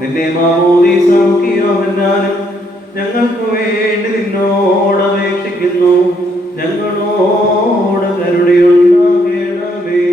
നിന്റെ മാമോദീസ യോഹന്നാനും ഞങ്ങൾക്ക് വേണ്ടി നിന്നോട് അപേക്ഷിക്കുന്നു. ഞങ്ങളോട് കരുണയുണ്ടാകണമേ.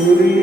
Amen.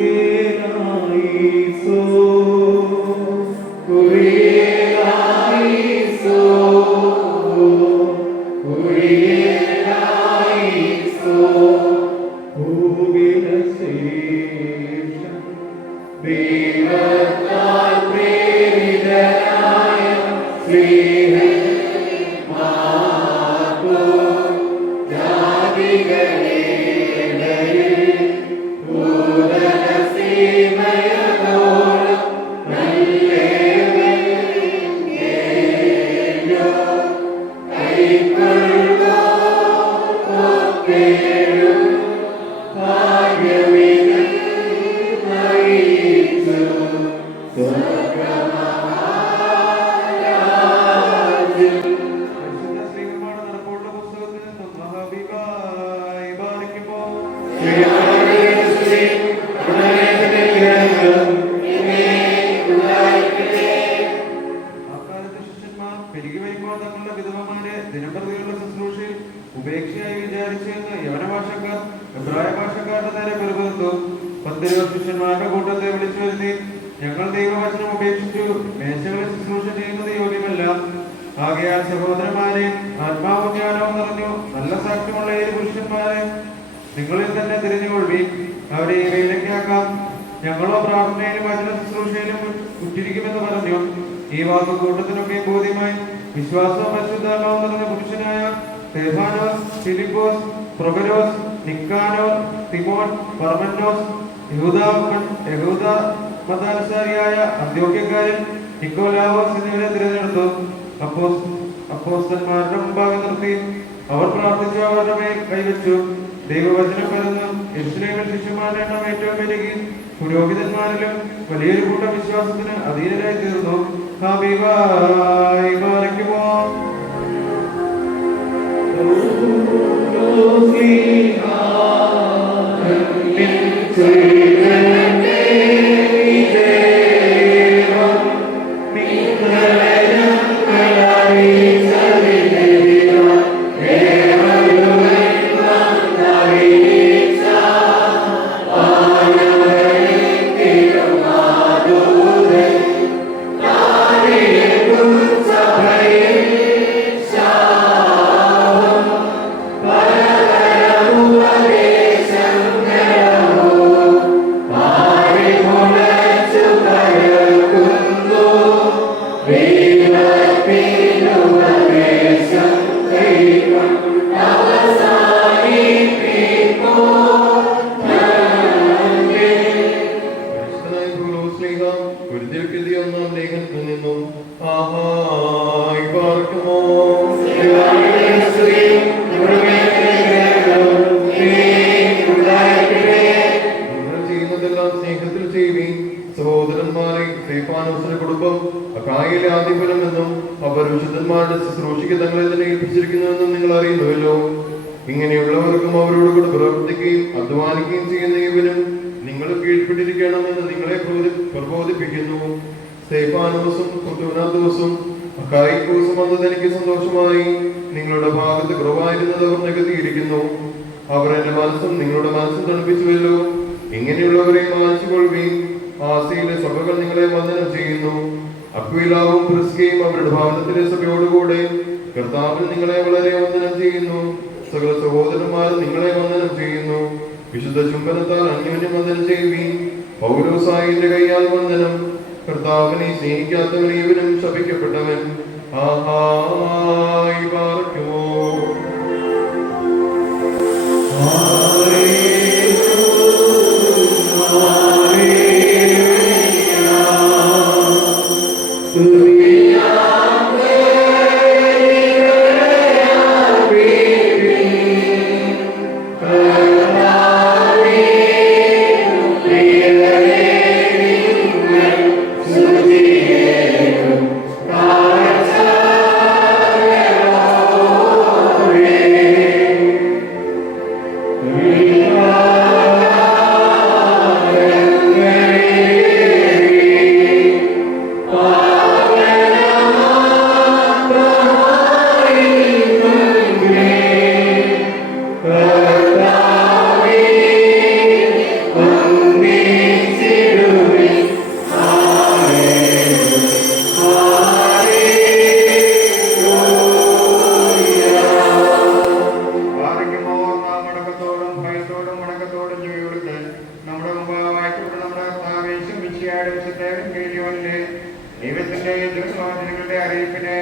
ദൈവത്തിന്റെ ദുർവാചനങ്ങളുടെ അറിയിപ്പിനെ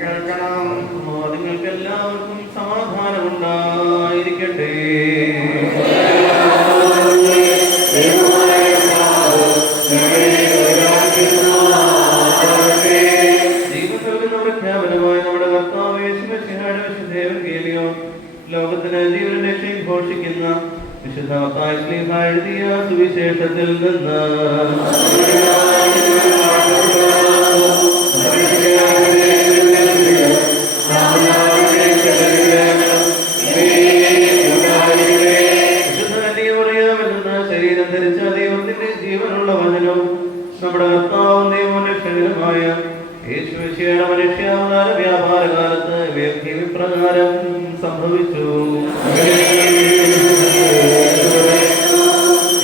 കേൾക്കണം. നിങ്ങൾക്ക് എല്ലാവർക്കും സമാധാനം ഉണ്ടായിരിക്കട്ടെ. പ്രഖ്യാപനമായി നമ്മുടെ കർത്താവ് യേശുമിശിഹായുടെ വിശുദ്ധേവങ്കേലിയോ ലോകത്തിന് ജീവനും രക്ഷയും ഘോഷിക്കുന്ന വിശുദ്ധ മത്തായി ശ്ലീഹ എഴുതിയ സുവിശേഷത്തിൽ നിന്ന് ശരീരം ധരിച്ച ദൈവത്തിന്റെ ജീവനുള്ള വചനവും നമ്മുടെ കർത്താവും ദൈവവും രക്ഷകനുമായ യേശുമിശിഹായുടെ മനുഷ്യാവതാര വ്യാപാര കാലത്ത് വിപ്രകാരം സംഭവിച്ചു.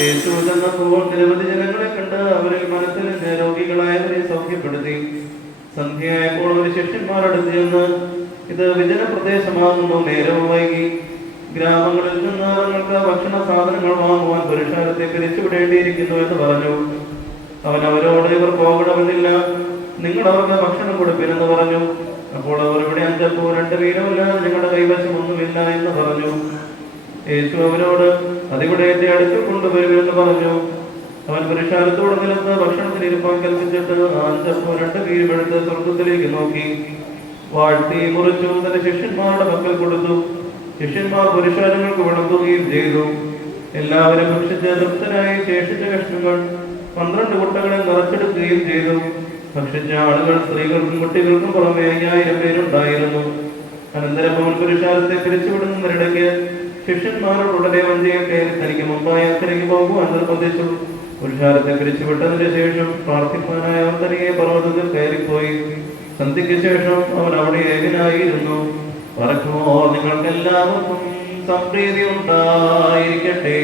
യേശു ചെന്നപ്പോൾ നിരവധി ജനങ്ങളെ കണ്ട് അവരിൽ മനസ്സിലിന്റെ രോഗികളായവരെ സൗഖ്യപ്പെടുത്തി. സന്ധ്യയായപ്പോൾ ഒരു ശിഷ്യന്മാരടുത്ത് ചെന്ന്, ഇത് വിജന പ്രദേശമാകുന്നു, നേരവും വൈകി, ഗ്രാമങ്ങളിൽ നിന്ന് നിങ്ങൾക്ക് ഭക്ഷണ സാധനങ്ങൾ വാങ്ങുവാൻ പുരുഷാരത്തെ പിരിച്ചുവിടേണ്ടിയിരിക്കുന്നു എന്ന് പറഞ്ഞു. അവൻ അവരോട്, ഇവർ പോകണമെന്നില്ല, നിങ്ങൾ അവർക്ക് ഭക്ഷണം കൊടുപ്പിനെന്ന് പറഞ്ഞു. അപ്പോൾ അവർ, ഇവിടെ 5 അപ്പവും 2 മീനുമില്ലാതെ ഞങ്ങളുടെ കൈവശം ഒന്നുമില്ല എന്ന് പറഞ്ഞു. യേശു അവരോട്, അതിവിടെ എന്റെ അടുത്ത് കൊണ്ടുവരുമെന്ന് പറഞ്ഞു. അവൻ പുരുഷാരത്തോട് നിലത്ത് ഭക്ഷണത്തിന് ഇരുപ്പാൻ കൽപ്പിച്ചിട്ട് 5 അപ്പവും 2 മീനും എടുത്ത് സ്വർഗത്തിലേക്ക് നോക്കി വാഴ്ത്തി മുറിച്ചു തന്റെ ശിഷ്യന്മാരുടെ പക്കൽ കൊടുത്തു. ശിഷ്യന്മാർ പുരുഷാരങ്ങൾക്ക് വിളമ്പുകയും ചെയ്തു. എല്ലാവരും ഭക്ഷിച്ച് തൃപ്തരായി ശേഷിച്ച കഷ്ണങ്ങൾ 12 കുട്ടകളിൽ നിറച്ചെടുക്കുകയും ചെയ്തു. ഭക്ഷിച്ച ആളുകൾ സ്ത്രീകൾക്കും കുട്ടികൾക്കും പുറമെ 5000 പേരുണ്ടായിരുന്നു. അനന്തരം അവൻ പുരുഷാരത്തെ പിരിച്ചുവിടുന്നവരിടയ്ക്ക് ശിഷ്യന്മാരോട് ഉടനെ വഞ്ചിയിൽ കയറി തനിക്ക് മുമ്പായി അക്കരയ്ക്ക് പോകുവാൻ നിർബന്ധിച്ചു. പുരുഷാരത്തെ പിരിച്ചുവിട്ടതിന് ശേഷം പ്രാർത്ഥിപ്പാനായി അവൻ തനിയെ പർവ്വതത്തിൽ കയറിപ്പോയി. സന്ധ്യയ്ക്ക് ശേഷം അവൻ അവിടെ ഏകനായിരുന്നു. പറക്കുമോ നിങ്ങൾക്ക് എല്ലാവർക്കും സംപ്രീതി ഉണ്ടായിരിക്കട്ടെ.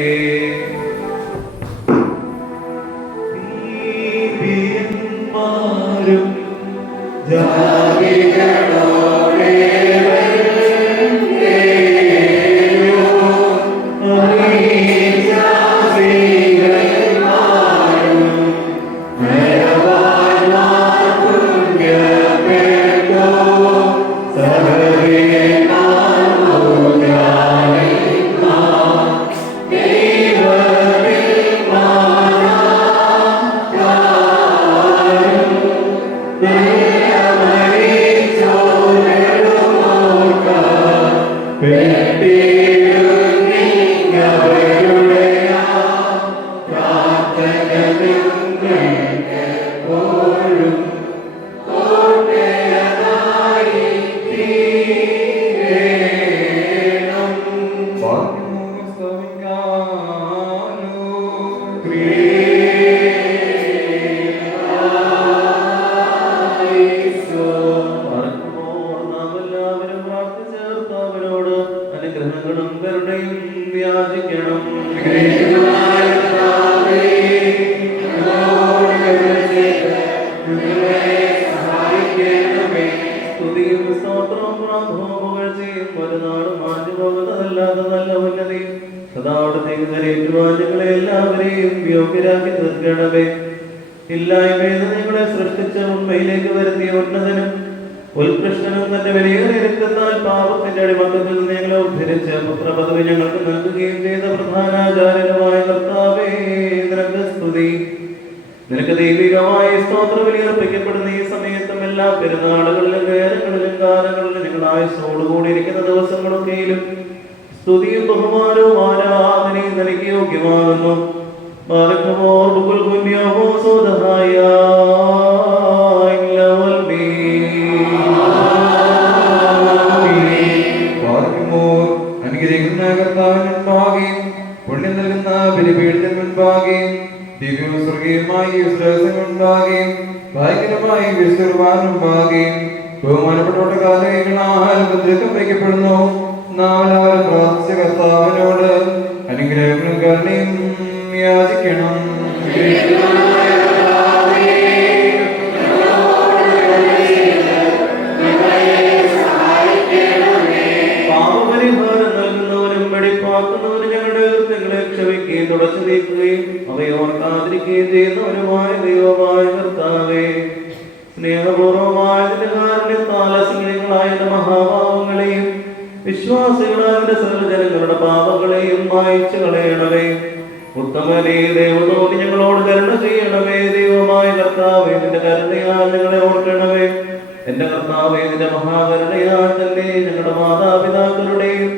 ഇല്ലായ്മയിൽ നിങ്ങളെ സൃഷ്ടിച്ച ഉണ്മയിലേക്ക് വരുത്തിയ ഉന്നതനും ഉത്കൃഷ്ടനും തന്റെ വലിയ രക്തത്താൽ പാപത്തിന്റെ അടിമത്തത്തിൽ നിന്ന് ഞങ്ങളെ ഉദ്ധരിച്ച് പുത്രപദവി ഞങ്ങൾക്ക് നൽകുകയും ചെയ്ത പ്രധാനാചാര്യനുമായ കർത്താവേ, നിനക്ക് സ്തുതി. നിനക്ക് ദൈവികമായ സ്തോത്രം ബലിയർപ്പിക്കപ്പെടുന്ന ഈ സമയത്തും എല്ലാ പെരുന്നാളുകളിലും വേദങ്ങളിലും കാലങ്ങളിലും ഞങ്ങൾ ആയുസ്സോടുകൂടിയിരിക്കുന്ന ദിവസങ്ങളൊക്കെയിലും സ്തുതിയും ബഹുമാനവും ആരാധനയും നിനക്ക് യോഗ്യമാകുന്നു. അനുഗ്രഹിക്കുന്ന കർത്താവിന് മുൻപാകെയും പുണ്യം നൽകുന്ന ബലിപീഠത്തിന് മുൻപാകെയും ദിവ്യവും സ്വർഗീയമായ മുൻപാകെയും ഭയങ്കരമായി വിശ്വർവാൻ മുൻപാകെയും ബഹുമാനപ്പെട്ട കാലങ്ങളാൽ ഭദ്രക്കം വയ്ക്കപ്പെടുന്നു. നാലാവരും പ്രാർത്ഥിച്ച കർത്താവിനോട് അനുഗ്രഹങ്ങളും കരുണയും യാചിക്കണം. പാപപരിഹാരം നൽകുന്നവനും വെടിപ്പാക്കുന്നവനും ഞങ്ങളുടെ കൃത്യങ്ങളെ ക്ഷമിക്കുകയും തുടച്ചു നീക്കുകയും അവയെ ഓർക്കാതിരിക്കുകയും ചെയ്യുന്നവരുമായ ദൈവമായ കർത്താവേ, സ്നേഹപൂർവമായ കാരുണ്യത്താൽ അസംഖ്യങ്ങളായ മഹാപാപങ്ങളെയും വിശ്വാസികളായ സർവ്വജനങ്ങളുടെ പാപങ്ങളെയും മായിച്ചു കളയണമേ. ഉത്തമനേ, ദൈവത്തോട് ഞങ്ങളോട് കരുണ ചെയ്യണമേ. ദൈവമായ കർത്താവേ, നിന്റെ കരുണയാൽ ഞങ്ങളെ ഓർക്കണമേ. എന്റെ കർത്താവേ, നിന്റെ മഹാകരുണയാൽ തന്നെ ഞങ്ങളുടെ മാതാപിതാക്കളുടെയും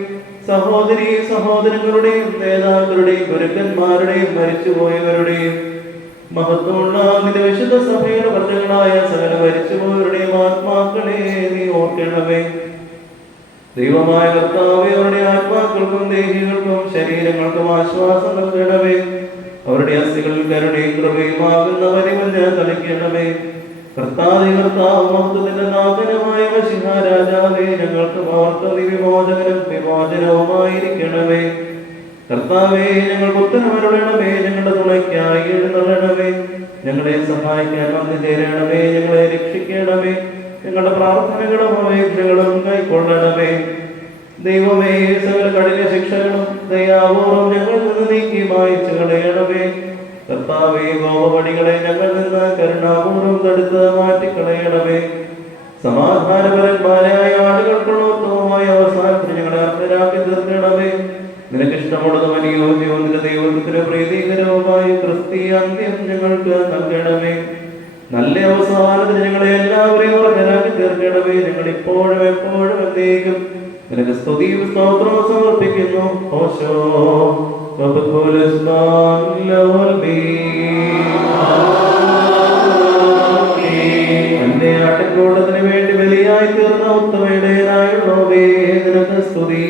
സഹോദരീ സഹോദരങ്ങളുടെയും നേതാക്കളുടെയും ഗുരുക്കന്മാരുടെയും മരിച്ചുപോയവരുടെയും മഹത്വമുള്ള നിന്റെ വിശുദ്ധ സഭയുടെ പ്രജകളായ സകല മരിച്ചുപോയവരുടെയും ആത്മാക്കളെ നീ ഓർക്കണമേ. ദൈവമായ കർത്താവേ, അവരുടെ ആത്മാക്കൾക്കും ദേഹികൾക്കും ശരീരങ്ങൾക്കും ആശ്വാസം നൽകണമേ. അവരുടെ അസ്ഥികളിൽ കരുണയും കൃപയുമാകുന്ന വലിമഞ്ഞ കളിക്കണമേ. കർത്താവേ, മഹത്വത്തിന്റെ നാഥനുമായ മശിഹാ രാജാവേ, ഞങ്ങൾക്ക് അവർക്ക് വിമോചകനും വിമോചനവുമായിരിക്കണമേ. കർത്താവേ, ഞങ്ങൾക്ക് ഉത്തരമരുളണമേ. ഞങ്ങളുടെ തുണയ്ക്കായി എഴുന്നള്ളണമേ. ഞങ്ങളെ സഹായിക്കാൻ വന്നു ചേരണമേ. ഞങ്ങളെ രക്ഷിക്കണമേ. ഞങ്ങളുടെ പ്രാർത്ഥനകളും അപേക്ഷകളും കൈക്കൊള്ളണമേ. ദൈവമേ, സകല കഠിന ശിക്ഷകളും ദയാപൂർവം ഞങ്ങളിൽ നിന്ന് നീക്കി മായിച്ചു കളയണമേ. കർത്താവേ, കോപപടികളെ ഞങ്ങളിൽ നിന്ന് കരുണാപൂർവം തടുത്ത് മാറ്റിക്കളയണമേ. സമാധാനപരന്മാരായ ആളുകൾക്കുള്ള ഉത്തമമായ അവസാനത്തിന് ഞങ്ങളെ അർഹരാക്കി തീർക്കണമേ. നിനക്കിഷ്ടമുള്ളതും അനുയോജ്യവും നിന്റെ ദൈവത്തിന് പ്രീതികരവുമായ ക്രിസ്തീയ അന്ത്യം ഞങ്ങൾക്ക് നൽകണമേ. നല്ല അവസാനത്തിന് ഞങ്ങളെ എല്ലാവരെയും അർഹരാക്കി തീർക്കണമേ. ഞങ്ങൾ ഇപ്പോഴും എപ്പോഴും എന്നേക്കും നിനക്ക് സ്തുതിയും സ്തോത്രവും സമർപ്പിക്കുന്നു. ഓശോ എന്റെ ആട്ടിൻകൂട്ടത്തിന് വേണ്ടി ബലിയായി തീർന്ന ഉത്തമയുടേതായുള്ളവേ, നിനക്ക് സ്തുതി.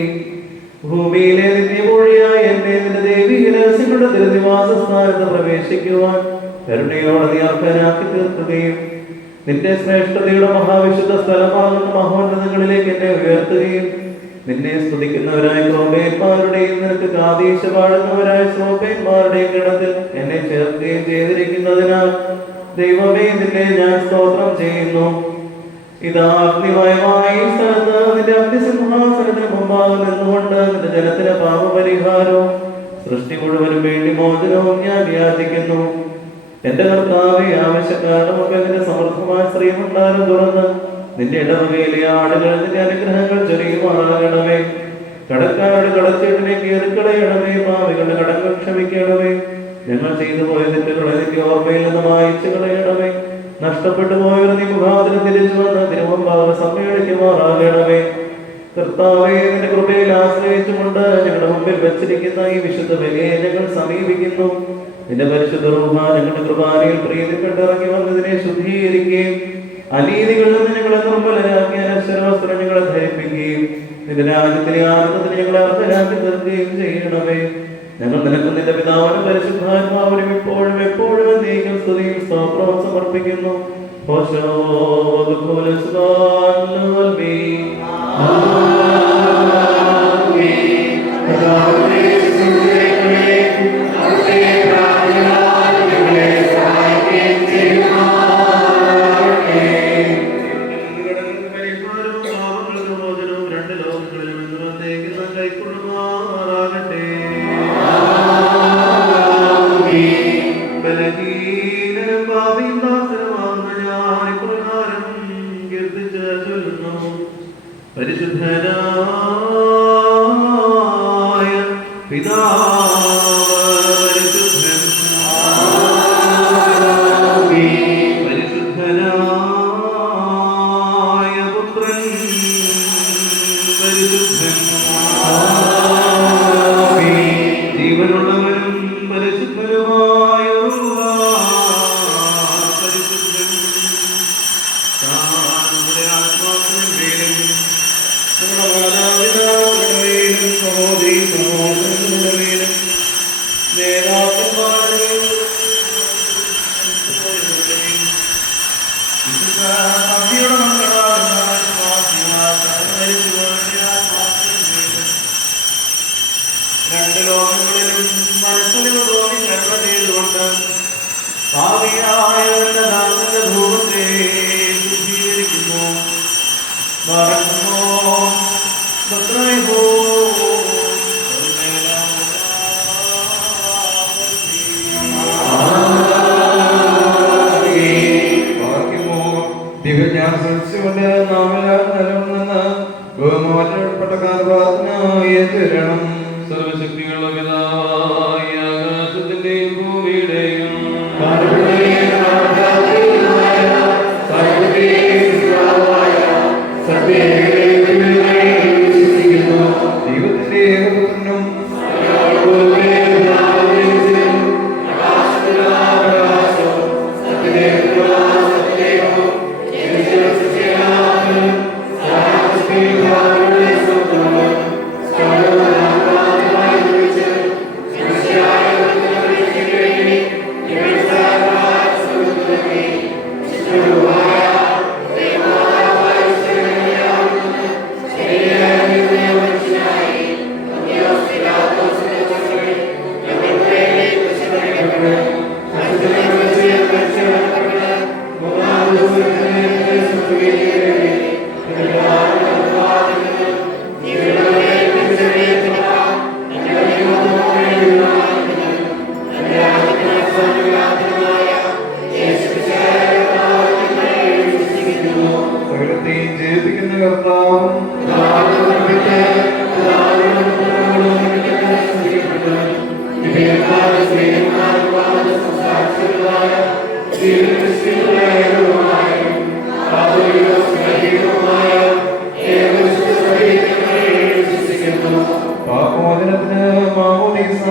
ഭൂമിയിലെ നിത്യമൊഴിയായ എന്നെ നിന്റെ ദൈവിക രഹസ്യങ്ങളുടെ തിരുനിവാസ സ്ഥാനത്ത് പ്രവേശിക്കുവാൻ കരുണയോടെ നീ അർഹനാക്കി തീർക്കുകയും നിന്റെ ശ്രേഷ്ഠതയുടെ മഹാവിശുദ്ധ സ്ഥലമാകുന്ന മഹോന്നതങ്ങളിലേക്ക് എന്നെ ഉയർത്തുകയും നിന്നെ സ്തുതിക്കുന്നവരായ ക്രോബേന്മാരുടെയും നിനക്ക് കാതീശ പാടുന്നവരായ ശ്രോബേന്മാരുടെയും ഗണത്തിൽ എന്നെ ചേർക്കുകയും ചെയ്തിരിക്കുന്നതിനാൽ ദൈവമേ, നിന്നെ ഞാൻ സ്തോത്രം ചെയ്യുന്നു. ഇതാ അഗ്നിമയമായ ഈ സ്ഥലത്ത് നിന്റെ അഗ്നിസിംഹാസനത്തിന് മുമ്പാകെ നിന്നുകൊണ്ട് നിന്റെ ജനത്തിന് പാപപരിഹാരവും സൃഷ്ടി മുഴുവനും വേണ്ടി മോചനവും ഞാൻ യാചിക്കുന്നു. എന്റെ കർത്താവേ, ആവശ്യക്കാരുടെ മുമ്പിൽ നിന്റെ സമർത്ഥമായ ശ്രീമണ്ഡലം തുറന്ന് നിന്റെ ഇടവകയിലെ ആളുകൾ നിന്റെ അനുഗ്രഹങ്ങൾ ചൊരിയുമാറാകണമേ. കടക്കാരുടെ കടച്ചീട്ടിനെ കീറിക്കളയണമേ. പാപികളുടെ കടങ്ങൾ ക്ഷമിക്കണമേ. ഞങ്ങൾ ചെയ്തു പോയ തെറ്റുകളെ നിന്റെ ഓർമ്മയിൽ നിന്ന് മായിച്ചു കളയണമേ. നഷ്ടപ്പെട്ടു പോയവർ നീ മുഖാന്തരം തിരിച്ചു വന്ന് തിരുമുമ്പാകെ സമ്മേളിക്കുമാറാകണമേ. കർത്താവേ, നിന്റെ കൃപയിൽ ആശ്രയിച്ചുകൊണ്ട് ഞങ്ങളുടെ മുമ്പിൽ വെച്ചിരിക്കുന്ന ഈ വിശുദ്ധ ബലിയെ ഞങ്ങൾ സമീപിക്കുന്നു. നിന്റെ പരിശുദ്ധ റൂഹ ഞങ്ങളുടെ കൃപാനയിൽ പ്രീതിപ്പെട്ടിറങ്ങി വന്നതിനെ ശുദ്ധീകരിക്കുകയും അനീതികളിൽ നിന്ന് ഞങ്ങളെ നിർമ്മലരാക്കി അനശ്വരവസ്ത്രം ഞങ്ങളെ ധരിപ്പിക്കുകയും നിന്റെ രാജ്യത്തിലെ ആനന്ദത്തിന് ഞങ്ങളെ അർഹരാക്കി തീർക്കുകയും ചെയ്യണമേ. ഞങ്ങൾ നിനക്ക് നിന്റെ പിതാവിനും പരിശുദ്ധാത്മാവിനും ഇപ്പോഴും എപ്പോഴും എന്നേക്കും സ്തുതിയും സ്തോത്രവും സമർപ്പിക്കുന്നു. പരിശുദ്ധനായ പിതാവ് പരിശുദ്ധൻ, പരിശുദ്ധനായ പുത്രൻ പരിശുദ്ധൻ, ജീവനുള്ളവനും പരിശുദ്ധനുമായ പരിശുദ്ധൻ. നമ്മുടെ ആത്മാക്കളും പേരും സഹോദരി സഹോദരങ്ങളുടെയും നേതാക്കന്മാരുടെയും സഭയുടെ രണ്ട് ലോകങ്ങളിലും മനസ്സിന് തോന്നി കരുണ ചെയ്തുകൊണ്ട് ഭാവിയായവരുടെ ദാസന്റെ ധൂപത്തെ ശുദ്ധീകരിക്കുന്നു. മനസ്സിച്ചുകൊണ്ട് നാം എല്ലാവരും നിലനിന്ന് ബഹുമാനപ്പെട്ടക്കാർ പ്രാർത്ഥന ഏറ്റുവരണം. സർവശക്തികളുടെ പിതാവായ ആകാശത്തിന്റെയും ഭൂമിയുടെയും ദൈവത്തിന്റെ ഏകപുത്രനും സകലത്തെയും ജയിപ്പിക്കുന്ന കർത്താവും പാപമോചനത്തിന് മാമോദീസ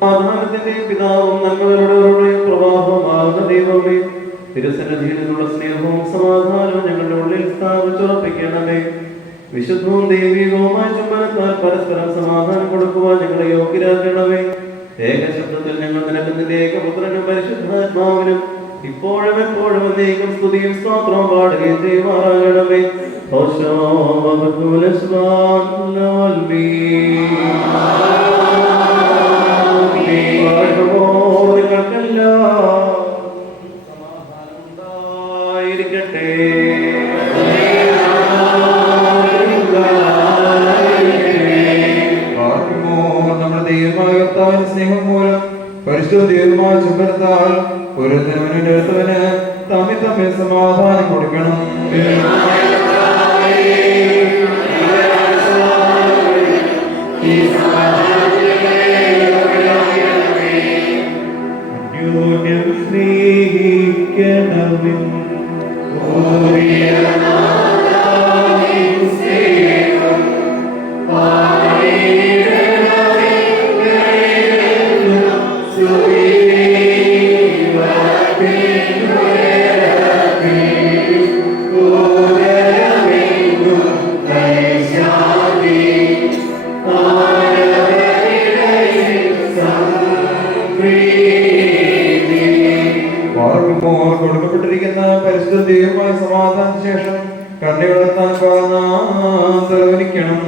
സമാധാനത്തിന്റെയും പിതാവും നന്മകളുടെ പ്രവാഹമാകുന്ന ദൈവമേ, തിരുസന്നിധിയിൽ നിന്നുള്ള സ്നേഹവും സമാധാനവും ഞങ്ങളുടെ ഉള്ളിൽ സ്ഥാപിച്ചുറപ്പിക്കണമേ. വിശുദ്ധവും ദൈവികവുമായ ചുംബനത്താൽ പരസ്പരം സമാധാനം കൊടുക്കുവാൻ ഞങ്ങളെ യോഗ്യരാക്കണമേ. ഏകശബ്ദത്തിൽ ഞങ്ങൾ നിനക്ക് നിന്റെ ഏകപുത്രനും പരിശുദ്ധാത്മാവിനും ഇപ്പോഴും എപ്പോഴും എന്നേക്കും സ്തുതിയും സ്തോത്രവും പാടുകയും ചെയ്യുമാറാകണമേ. നിങ്ങൾക്കെല്ലാം സമാധാനം ഉണ്ടായിരിക്കട്ടെ. നമ്മുടെ ദൈവമായ കർത്താവിന്റെ സ്നേഹം മൂലം പരിശുദ്ധ ദൈവമായ ചുംബനത്താൽ ഒരുത്തനവന്റെ അടുത്തവന് തമ്മിൽ തമ്മിൽ സമാധാനം കൊടുക്കണം. അന്യോന്യം സ്നേഹിക്കണമേ. കൊടുക്കപ്പെട്ടിരിക്കുന്ന പരിശുദ്ധ ദൈവമായ സമാധാനത്തിന് ശേഷം കണ്ണുകളെത്താൻ തലവനിക്കണം.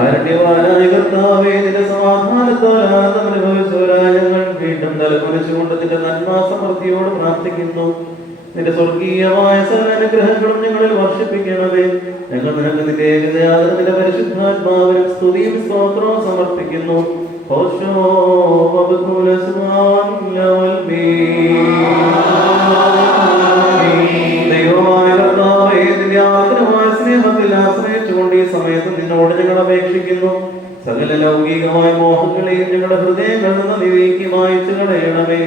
ആരണ്യവാനായ കർത്താവേ, നിന്റെ സമാധാനത്താൽ ആനന്ദം അനുഭവിച്ചവരായ ഞങ്ങൾ വീണ്ടും തലകുനിച്ചുകൊണ്ട് നിന്റെ നന്മ സമൃദ്ധിയോട് പ്രാർത്ഥിക്കുന്നു. നിന്റെ സ്വർഗീയമായ സകല അനുഗ്രഹങ്ങളും ഞങ്ങളിൽ വർഷിപ്പിക്കണമേ. ഞങ്ങൾ നിനക്ക് നിന്റെ ഏകദയാലും നിന്റെ പരിശുദ്ധാത്മാവിനും സ്തുതിയും സ്തോത്രവും സമർപ്പിക്കുന്നു. ദൈവമായ കർത്താവേ, നിന്റെ ആഗ്രഹമായ സ്നേഹത്തിൽ ആശ്രയിച്ചുകൊണ്ട് ഈ സമയത്ത് നിന്നോട് ഞങ്ങൾ അപേക്ഷിക്കുന്നു. സകല ലൗകികമായ മോഹങ്ങളെയും ഞങ്ങളുടെ ഹൃദയങ്ങളിൽ നിന്ന് നിവേദ്യമായിച്ചു കളയണമേ.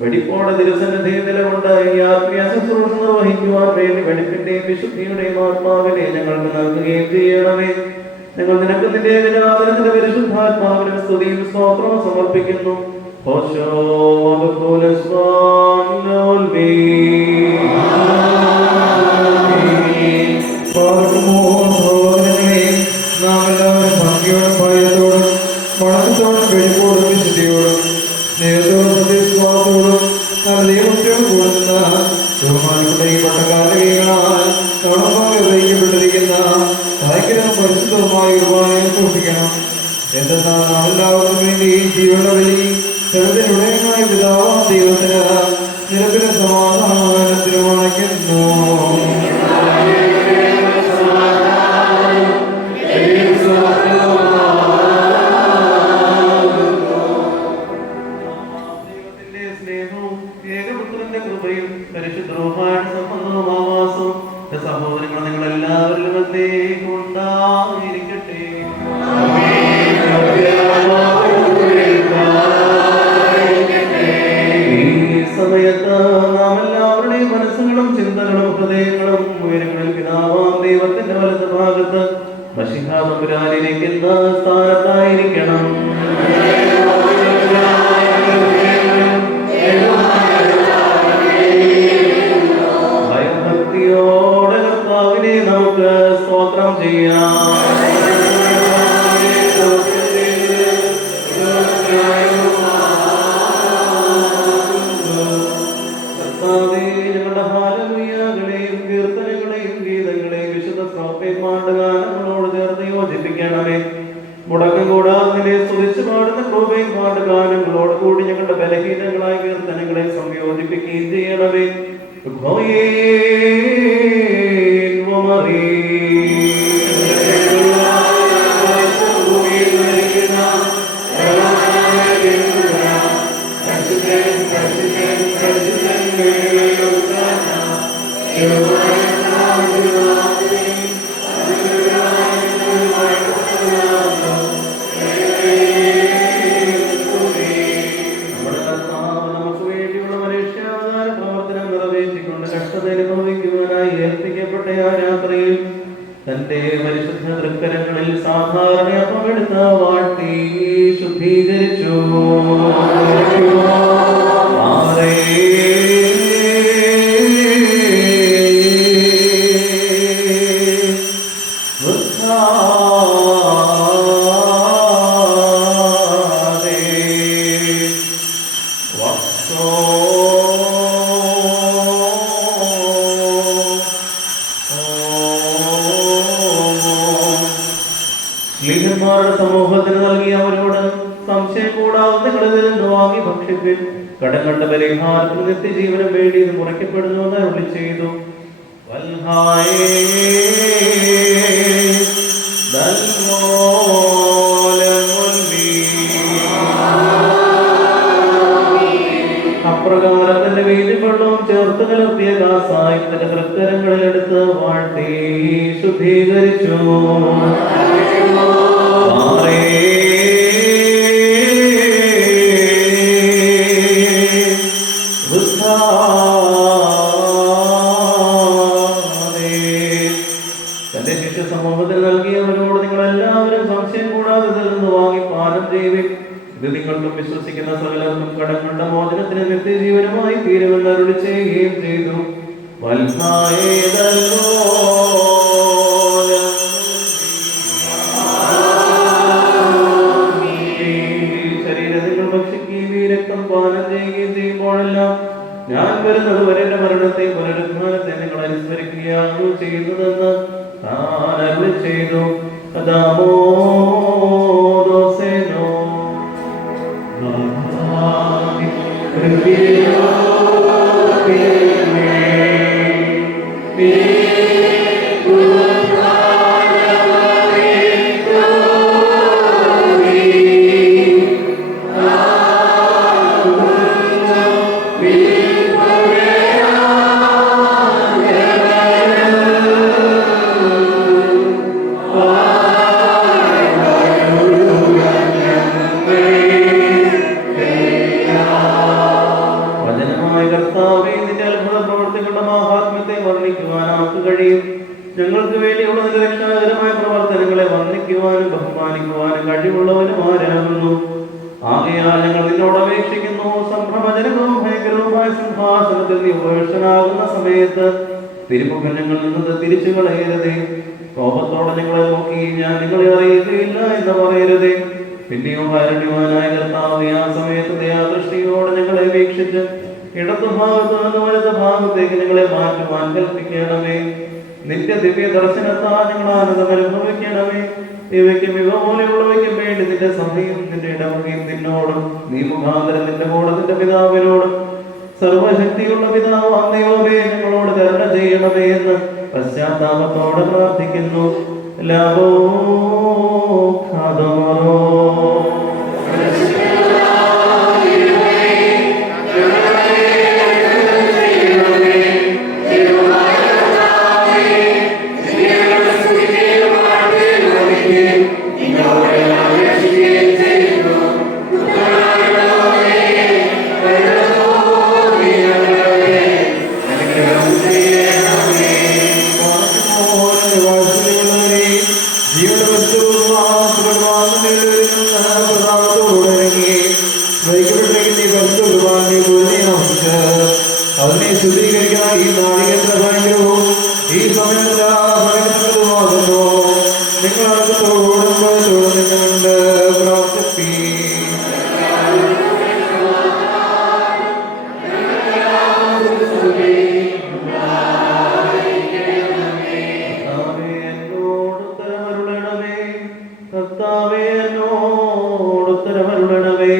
വെടിപ്പോടെ തിരുസന്നിധിയിൽ നിലകൊണ്ട് ഈ ആത്മീയ ശുശ്രൂഷ നിർവഹിക്കുവാൻ വേണ്ടി വെടിപ്പിന്റെയും വിശുദ്ധിയുടെയും ആത്മാവിനെ ഞങ്ങൾക്ക് നൽകുകയും ചെയ്യണമേ. ഞങ്ങൾ നിനക്ക് നിന്റെ ഏകജാതനത്തിന്റെ പരിശുദ്ധാത്മാവിനും സ്തുതിയും സ്തോത്രവും സമർപ്പിക്കുന്നു. നാം എല്ലാവരും ഭംഗിയോടും ഭയത്തോടും വണക്കത്തോടും വെടിപ്പോടും വിശുദ്ധിയോടും സ്നേഹത്തോടും പ്രതിസ്വാദത്തോടും നല്ല ദൈവത്തോടും കൂടുന്ന ബഹുമാനപ്പെട്ട ഈ പട്ടകാലികളാൽ തോളമ്പാകെ ഉപയോഗിക്കപ്പെട്ടിരിക്കുന്ന ഭയങ്കരവും പരിശുദ്ധവുമായ കുർബാനയെ സൂക്ഷിക്കണം. എന്തെന്നാൽ നാം എല്ലാവർക്കും വേണ്ടി ജീവനുള്ള ബലി ചെറുതിനുടയമായ പിതാവാം ദൈവത്തിന് നിരപ്പിന് സമാധാനത്തിനും അണയ്ക്കുന്നു. സഹോദരങ്ങൾ, നിങ്ങൾ എല്ലാവരിലും ഉണ്ടായിരിക്കട്ടെ. ഈ സമയത്ത് നാം എല്ലാവരുടെയും മനസ്സുകളും ചിന്തകളും ഹൃദയങ്ങളും ഉയരങ്ങളിൽ പിതാവാം ദൈവത്തിന്റെ വലത് ഭാഗത്ത് മശിഹാ തമ്പുരാനിരിക്കുന്ന സ്ഥാനത്തായിരിക്കണം. ഭയഭക്തിയോടെ കർത്താവിനെ നമുക്ക് സ്തോത്രം ചെയ്യാം. കർത്താവേ, ഞങ്ങളുടെ ഹല്ലേലൂയകളെയും കീർത്തനങ്ങളെയും ഗീതങ്ങളെയും വിശുദ്ധ ശ്രോപ്പന്മാരുടെ ഗാനങ്ങളോട് ചേർത്ത് യോജിപ്പിക്കണമേ. മുടക്കം കൂടാതെ നിന്നെ സ്തുതിച്ചു പാടുന്ന കൃപയും പാട്ടുഗാനങ്ങളോട് കൂടി ഞങ്ങളുടെ ബലഹീനങ്ങളായ കീർത്തനങ്ങളെ സംയോജിപ്പിക്കുകയും ചെയ്യണമേ. തന്റെ പരിശുദ്ധ തൃക്കരങ്ങളിൽ സാധാരണ അപമെടുത്ത വാഴ്ത്തി ശുദ്ധീകരിച്ചു. സ്ത്രീഹന്മാരുടെ സമൂഹത്തിന് നൽകിയവരോട് സംശയം കൂടാതെ നിങ്ങളിൽ നിന്ന് വാങ്ങി ഭക്ഷിപ്പിൻ. കടം കണ്ട പരിഹാരത്തിന് നിത്യജീവനം വേണ്ടി ഇത് മുറയ്ക്കപ്പെടുന്നു എന്ന് അരുളി ചെയ്തു. അപ്രകാരം തന്റെ വീഞ്ഞും വെള്ളവും ചേർത്ത് കലർത്തിയ കാസായി തന്റെ തൃക്കരങ്ങളിലെടുത്ത് വാഴ്ത്തി ശുദ്ധീകരിച്ചു. തന്റെ ശിഷ്യ സമൂഹത്തിൽ നൽകിയവരോട് നിങ്ങളെല്ലാവരും സംശയം കൂടാതെ ഇതിൽ നിന്ന് വാങ്ങി പാനം ചെയ്യുവിൻ. ഇത് നിങ്ങൾക്കും വിശ്വസിക്കുന്ന സകലർക്കും കടം കണ്ട മോചനത്തിന് നിത്യജീവനമായി തീരുമെന്ന് അരുളി ചെയ്യുകയും ചെയ്തു. ശരീരങ്ങൾ ഭക്ഷിക്കുകയും ഈ രക്തം പാനം ചെയ്യുകയും ചെയ്യുമ്പോഴെല്ലാം ഞാൻ വരുന്നത് വരെ എന്റെ മരണത്തെ പുനരുദ്ധാനത്തെ നിങ്ങൾ അനുസ്മരിക്കുകയാണ് ചെയ്യുന്നതെന്ന് താൻ അരുളി ചെയ്തു. അദാമോദോസേനോ ഞങ്ങൾക്ക് വേണ്ടിയുള്ള നിന്റെ രക്ഷാകരമായ പ്രവർത്തനങ്ങളെ വർണ്ണിക്കുവാനും ബഹുമാനിക്കുവാനും കഴിവുള്ളവനും ആരാകുന്നു. ആകയാൽ ഞങ്ങൾ നിന്നോട് അപേക്ഷിക്കുന്നു, സംഭ്രമജനകവും ഭയങ്കരവുമായ സിംഹാസനത്തിൽ നീ ഉപേക്ഷനാകുന്ന സമയത്ത് തിരുമുഖം ഞങ്ങൾ നിന്നത് തിരിച്ചു കളയരുതേ. കോപത്തോടെ ഞങ്ങളെ നോക്കി ഞാൻ നിങ്ങളെ അറിയുകയില്ല എന്ന് പറയരുതേ. പിന്നെയോ കാരുണ്യവാനായ കർത്താവേ, ആ സമയത്ത് ദയാദൃഷ്ടിയോടെ ഞങ്ങളെ വീക്ഷിച്ച് ഇടത്തുഭാഗത്ത് നിന്ന് വലത് ഭാഗത്തേക്ക് ഞങ്ങളെ മാറ്റുവാൻ കൽപ്പിക്കണമേ. നിന്റെ ദിവ്യ ദർശനത്താൽ ഞങ്ങൾ ആനന്ദം അനുഭവിക്കണമേ. ഇവയ്ക്കും ഇവ പോലെയുള്ളവയ്ക്കും വേണ്ടി നിന്റെ സഭയും നിന്റെ ഇടവകയും നിന്നോടും നീ മുഖാന്തരം നിന്റെ കൂടെ നിന്റെ പിതാവിനോടും സർവശക്തിയുള്ള പിതാവ് അന്നയോമേ ഞങ്ങളോട് കരുണ ചെയ്യണമേ എന്ന് പശ്ചാത്താപത്തോടെ പ്രാർത്ഥിക്കുന്നു. ലാഭോ ഖാദമറോ അതിനെ ശുദ്ധീകരിക്കുന്ന ഈ നാളികേന്ദ്ര ഭയങ്കരവും ഈ സമയത്തുമാകുന്നു. നിങ്ങൾ അടുത്തോടും നിന്നുകൊണ്ട് പ്രാർത്ഥിപ്പീ. കർത്താവേ എന്നോട് ഉത്തരമരുളണമേ.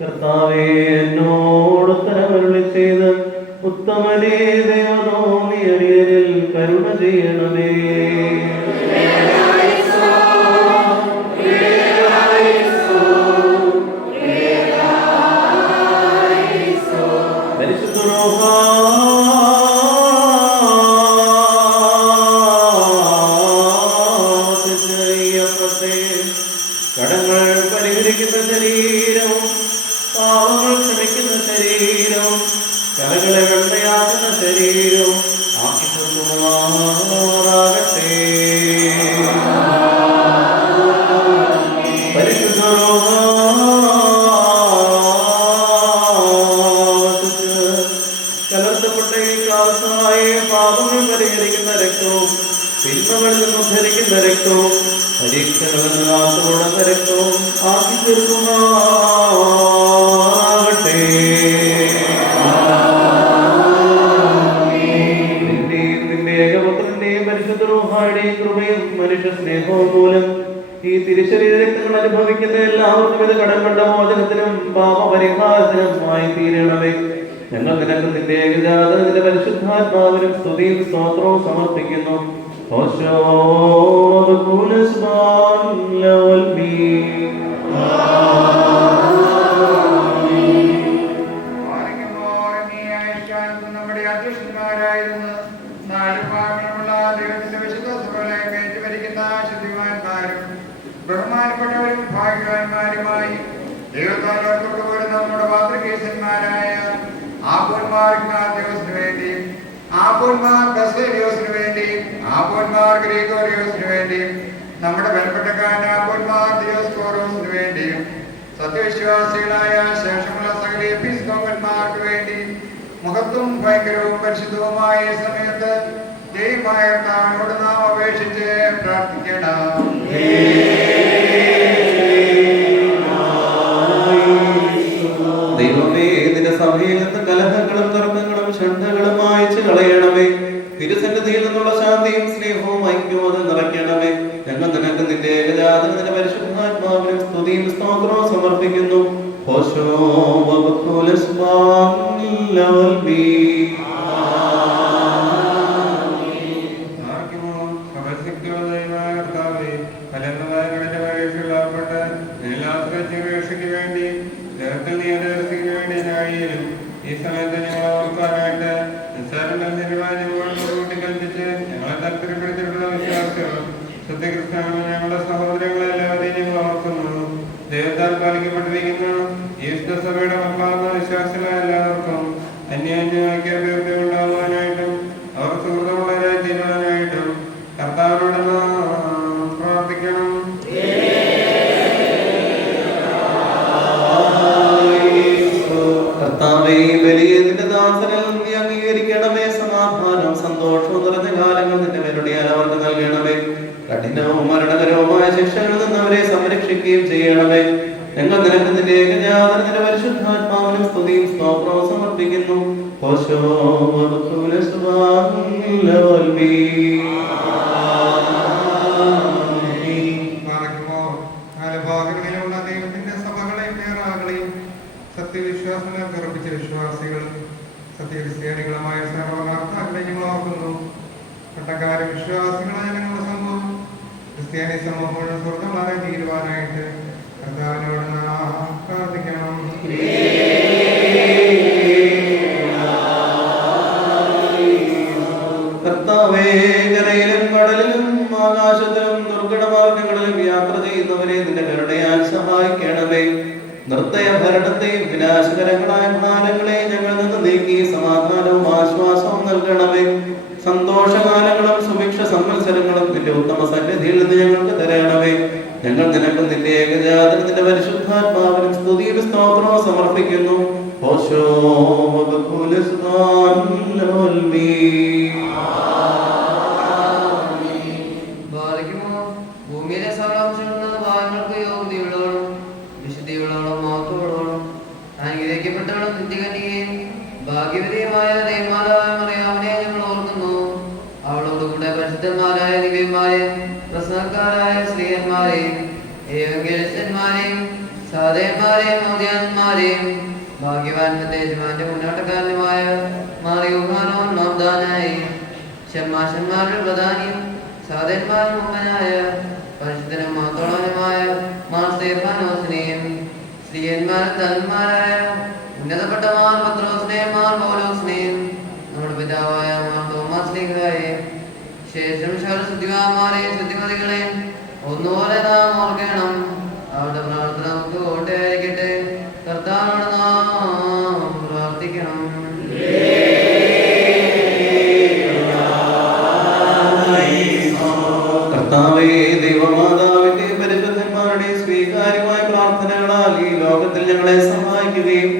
കർത്താവേ എന്നോട് ഉത്തരമരുളി ചെയ്ത് ഉത്തമനേ ദൈവനോമി അടിയനിൽ കരുണ ചെയ്യണമേ. കടങ്ങൾ പരിഹരിക്കുന്ന ശരീരവും പാവങ്ങൾ ക്ഷമിക്കുന്ന ശരീരവും കലകളെ വെള്ളയാക്കുന്ന ശരീരവും ആക്കി തീർക്കുമാറാകട്ടെ. കലർത്തപ്പെട്ട ഈ കാലത്തായ പാപങ്ങൾ പരിഹരിക്കുന്ന രക്തവും തിന്മകളിൽ നിന്ന് ഉദ്ധരിക്കുന്ന രക്തവും പരീക്ഷണമെന്ന് ആത്തോടുന്ന രക്തവും ആക്കി തീർക്കുമാറാകട്ടെ. പരിഹാരത്തിനുമായി തീരണമേ. ഞങ്ങൾ നിനക്ക് നിന്റെ ഏകജാതനത്തിന്റെ പരിശുദ്ധാത്മാവിനും സ്തുതിയും സ്തോത്രവും സമർപ്പിക്കുന്നു. നമ്മുടെ അധ്യക്ഷന്മാരായിരുന്നു നാടുപാടുള്ള ദൈവത്തിന്റെ വിശുദ്ധ സഭകളെ കയറ്റിവരിക്കുന്ന ശുദ്ധിമാന്മാരും ബഹുമാനപ്പെട്ടവരും ഭാഗ്യവാന്മാരുമായി ദൈവത്താൽ ഓർക്കപ്പെടുന്ന നമ്മുടെ മാതൃകേശന്മാരായ ആപോന്മാർ ഇഗ്നാത്യോസിനു വേണ്ടിയും ആപോന്മാർ ബസേലിയോസിനു വേണ്ടിയും ആപോന്മാർ ഗ്രീഗോറിയോസിനു വേണ്ടിയും നമ്മുടെ ബലപ്പെട്ടക്കാരൻ ആപോന്മാർ ദിയോസ്കോറോസിനു വേണ്ടിയും സത്യവിശ്വാസികളായ ശേഷമുള്ള സകല എപ്പിസ്കോപ്പന്മാർക്ക് വേണ്ടി മഹത്വവും ഭയങ്കരവും പരിശുദ്ധവുമായ സമയത്ത് ദൈവമായ കർത്താവിനോട് നാം അപേക്ഷിച്ച് പ്രാർത്ഥിക്കണം. ദൈവമേ, നിന്റെ സഭയിൽ നിന്ന് കലഹങ്ങളും തർക്കങ്ങളും ഷണ്ഡകളും മായ്ച്ചു കളയണമേ. തിരുസന്നിധിയിൽ നിന്നുള്ള ശാന്തിയും സ്നേഹവും ഐക്യവും അത് നിറയ്ക്കണമേ. ഞങ്ങൾ നിനക്ക് നിന്റെ ഏകജാതനത്തിന്റെ പരിശുദ്ധാത്മാവിനും സ്തുതിയും സ്തോത്രവും സമർപ്പിക്കുന്നു. ഈ സമയത്ത് ഞങ്ങൾ ഓർക്കാനായിട്ട് കൂട്ടിക്കൽപ്പിച്ച് ഞങ്ങളെ താല്പര്യപ്പെടുത്തിയിട്ടുള്ള വിശ്വാസികളും സത്യക്രിസ്ത്യാനികളും ഞങ്ങളുടെ സഹോദരങ്ങളെല്ലാവരെയും ഞങ്ങൾ ഓർക്കുന്നു. ദൈവത്താൽ പാലിക്കപ്പെട്ടിരിക്കുന്ന ഈ സഭയുടെ മക്കളാകുന്ന വിശ്വാസികളെ എല്ലാവർക്കും അന്യോന്യം ഐക്യഭ്യർത്ഥി ഉണ്ടാകുവാനായിട്ടും അവർ സുഹൃത്തുക്കളായി തീരുവാനായിട്ടും കർത്താവിനോട് പ്രാർത്ഥിക്കണം. വലിയതിന്റെ ദാസനിൽ നീ അംഗീകരിക്കണമേ. സമാധാനവും സന്തോഷവും നിറഞ്ഞ കാലങ്ങൾ നിന്റെ മേലുടിയാൽ അവർക്ക് നൽകണമേ. കഠിനവും മരണകരവുമായ ശിക്ഷകളിൽ നിന്ന് അവരെ സംരക്ഷിക്കുകയും ചെയ്യണമേ. ഞങ്ങൾ നിനക്ക് നിന്റെ ഏകജാതനത്തിന്റെ പരിശുദ്ധാത്മാവിനും സ്തുതിയും സ്തോത്രവും സമർപ്പിക്കുന്നു. സത്യവിശ്വാസങ്ങൾ ഉറപ്പിച്ച വിശ്വാസികളും സത്യക്രിസ്ത്യാനികളുമായ സർവ്വമാർത്താക്കളെ ഞങ്ങൾ ഓർക്കുന്നു. പട്ടക്കാര വിശ്വാസികളായ ഞങ്ങളുടെ സമൂഹം ക്രിസ്ത്യാനി സമൂഹം സ്വർഗ്ഗമായി തീരുവാനായിട്ട് കർത്താവിനോട് നാം പ്രാർത്ഥിക്കണം. കർത്താവേ, കരയിലും കടലിലും ആകാശത്തിലും ദുർഘടമാർഗങ്ങളിലും യാത്ര ചെയ്യുന്നവരെ നിന്റെ കരുണയാൽ സഹായിക്കണമേ. നിർത്തയ ഭരണത്തെയും വിനാശകരങ്ങളായ ഭാരങ്ങളെയും ഞങ്ങളിൽ നിന്ന് നീക്കി സമാധാനവും ആശ്വാസവും നൽകണമേ. സന്തോഷകാലങ്ങളും സുഭിക്ഷ സംവത്സരങ്ങളും നിന്റെ ഉത്തമ സന്നിധിയിൽ നിന്ന് ഞങ്ങൾക്ക് തരണമേ. ഞങ്ങൾ നിനക്ക് നിന്റെ ഏകജാതനത്തിന്റെ പരിശുദ്ധാത്മാവിനും സ്തുതിയും സ്തോത്രവും സമർപ്പിക്കുന്നു. ഭൂമിയിലെ സർവാംശങ്ങളിൽ ഭാഗങ്ങൾക്ക് യോഗ്യതയുള്ളവളും വിശുദ്ധിയുള്ളവളും മഹത്വമുള്ളവളും അനുഗ്രഹിക്കപ്പെട്ടവളും നിത്യകന്യകയും ഭാഗ്യവതിയുമായ ദൈവമാതാവായ മറിയാമിനെ ഞങ്ങൾ ഓർക്കുന്നു. അവളോടുകൂടെ പരിശുദ്ധന്മാരായ ദിവ്യന്മാരെയും പ്രസംഗക്കാരായ സ്ത്രീയന്മാരെയും ഏവങ്കേലിസ്റ്റന്മാരെയും സാധേന്മാരെയും ഔദ്യാന്മാരെയും ഭാഗ്യവാന്റെ യജമാന്റെ മുന്നോട്ടക്കാരനുമായ മാറിയുഹാനോൻ മാംദാനായി ഷമ്മാശന്മാരിൽ പ്രധാനിയും സാധേന്മാരിൽ മുമ്പനായ പരിശുദ്ധനും മഹത്തോളനുമായ മാർ സ്തേഫാനോസിനെയും സ്ത്രീയന്മാരിൽ തലന്മാരായ ഉന്നതപ്പെട്ട മാർ പത്രോസിനെയും മാർ പൗലോസിനെയും നമ്മുടെ പിതാവായ മാർ തോമസ് ലീഗായെയും ശേഷം ശുദ്ധിമാന്മാരെയും ശുദ്ധിമതികളെയും ഒന്നുപോലെ നാം ഓർക്കണം. അവരുടെ പ്രാർത്ഥന നമുക്ക് കോട്ടയായിരിക്കട്ടെ. കർത്താവിനോട് നാം പ്രാർത്ഥിക്കണം. കർത്താവേ, ദൈവമാതാവിന്റെ പരിശുദ്ധന്മാരുടെ സ്വീകാര്യമായ പ്രാർത്ഥനകളാൽ ഈ ലോകത്തിൽ ഞങ്ങളെ സഹായിക്കുകയും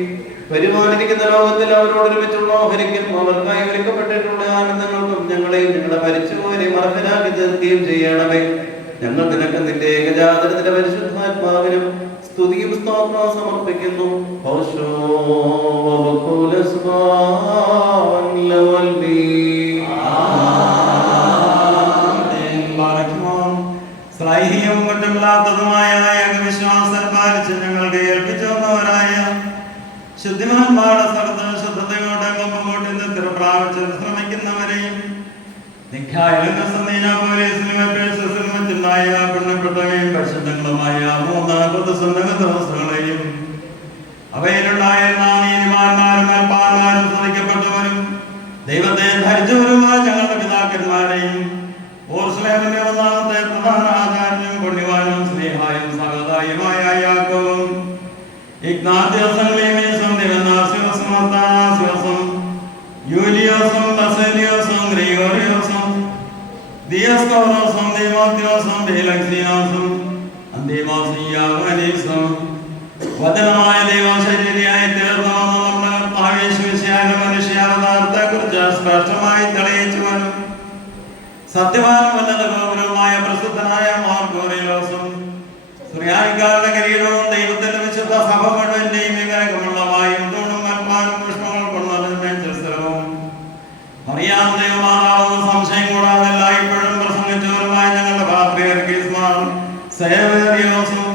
വരുവാനിരിക്കുന്ന ലോകത്തിൽ അവരോടൊരുമിച്ചുള്ള ഓഹരിക്കും അവർക്കായി ഒരുക്കപ്പെട്ടിട്ടുള്ള ആനന്ദങ്ങൾക്കും ഞങ്ങളെയും ഞങ്ങളുടെ മരിച്ചുപോരെ മറക്കരാക്കി തീർക്കുകയും ചെയ്യണമേ. ഞങ്ങൾ നിനക്ക് നിന്റെ ഏകജാതനത്തിന്റെ പരിശുദ്ധാത്മാവിനും സ്തുതിയും സ്തോത്രവും സമർപ്പിക്കുന്നു. സ്ലൈഹികവും കുറ്റമില്ലാത്തതുമായ വിശ്വാസം പാലിച്ച് ഞങ്ങൾക്ക് ഏൽപ്പിച്ചു വന്നവരായ ശുദ്ധിമാന്മാരുടെ സ്ഥലത്ത് ശുദ്ധതയോടെ മുമ്പോട്ട് നിദ്ര പ്രാപിച്ച് ശ്രമിക്കുന്നവരെയും മറ്റുണ്ടായ പുണ്യപ്പെട്ടവയും പരിശുദ്ധങ്ങളുമായ 3 പൊതുസന്നക ദിവസങ്ങളെയും അവയിലുണ്ടായിരുന്ന നീതിമാന്മാരും അൽപ്പാന്മാരും സ്തുതിക്കപ്പെട്ടവരും ദൈവത്തെ ധരിച്ചവരുമായ ഞങ്ങളുടെ പിതാക്കന്മാരെയും ഓർസ്ലേമിന്റെ 1-ാമത്തെ പ്രധാന ആചാര്യനും പുണ്യവാനും സ്നേഹായും സഹതായുമായ യാക്കോബും ഇഗ്നാത്യോസും ക്ലീമീസും ദിവനാസ്യോസും അത്താനാസ്യോസും യൂലിയോസും ബസേലിയോസും ഗ്രിഗോറിയോസും ദിയസ്കോറോസും ദീമോത്യോസും ബേലക്സിയോസും അന്തീമോസിയാവനീസും വചനമായ ദൈവം ശരീരിയായി തീർന്നുവെന്ന് നമ്മുടെ കർത്താവേശുവിശിയായ മനുഷ്യാവതാരത്തെക്കുറിച്ച് സ്പഷ്ടമായി തെളിയിച്ചുവനും സത്യവാനുമല്ലാത്ത ഗൗരവമായ പ്രസിദ്ധനായ മാർഗോറിലോസും സുറിയാനിക്കാരുടെ കിരീടവും ദൈവത്തിന്റെ വിശുദ്ധ സഭ മുഴുവന്റെയും വിവേകമുള്ള വായും തൂണും അൽപ്പാനും പുഷ്പങ്ങൾ കൊണ്ടുവരുന്ന സ്ഥലവും അറിയാം ദൈവമാതാവെന്ന് സംശയം കൂടാതെ എല്ലായ്പ്പോഴും പ്രസംഗിച്ചവരുമായ ഞങ്ങളുടെ പാത്രിയർക്കീസ്മാർ സേവേറിയോസും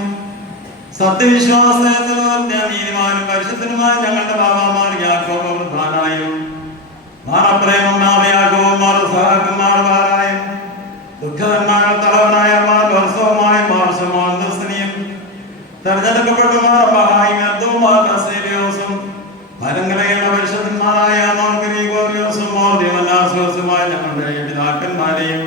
സത്യവിശ്വാസത്തിലും നീതിമാനും പരിശുദ്ധനുമായ ഞങ്ങളുടെ ബാബാമാർ യാക്കോബ് പ്രധാനായും മാറപ്രേമം യാക്കോബ് മാർ സഹാക്കും മാർ ബാലായും ദുഃഖന്മാരുടെ തലവനായ മാർ വർഷവുമായ മാർഷമാന്തസ്നിയും തെരഞ്ഞെടുക്കപ്പെട്ട മാർ മഹായും മാർ കസേലിയോസും മരങ്കലയുടെ പരിശുദ്ധന്മാരായ മാർ ഗ്രിഗോറിയോസും മാർ ദിവനാസ്യോസുമായ ഞങ്ങളുടെ പിതാക്കന്മാരെയും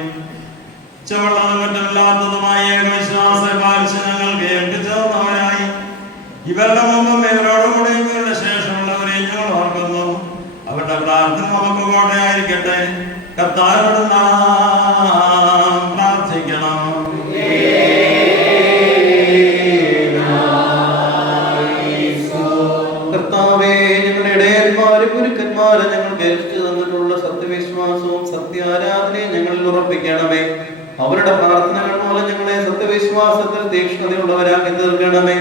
ചുവള്ളതും മറ്റുമില്ലാത്തതുമായ ഏകവിശ്വാസ പാലിച്ച് ഞങ്ങൾക്ക് ഏൽപ്പിച്ചവരായി ഇവരുടെ മുമ്പും ഇവരോടുകൂടി ഇവരുടെ ശേഷമുള്ളവരെയും ഞങ്ങൾ ഓർക്കുന്നു. അവരുടെ പ്രാർത്ഥന നമുക്ക് കോട്ടയായിരിക്കട്ടെ. കർത്താവിനോട് നാം പ്രാർത്ഥിക്കണം. കർത്താവേ, ഞങ്ങളുടെ ഇടയന്മാരും ഗുരുക്കന്മാരെ ഞങ്ങൾക്ക് ഏൽപ്പിച്ചു തന്നിട്ടുള്ള സത്യവിശ്വാസവും സത്യാരാധനയും ഞങ്ങളിൽ ഉറപ്പിക്കണമേ. അവരുടെ പ്രാർത്ഥനകൾ മൂലം ഞങ്ങളെ സത്യവിശ്വാസത്തിൽ തീക്ഷ്ണതയുള്ളവരാക്കി തീർക്കണമേ.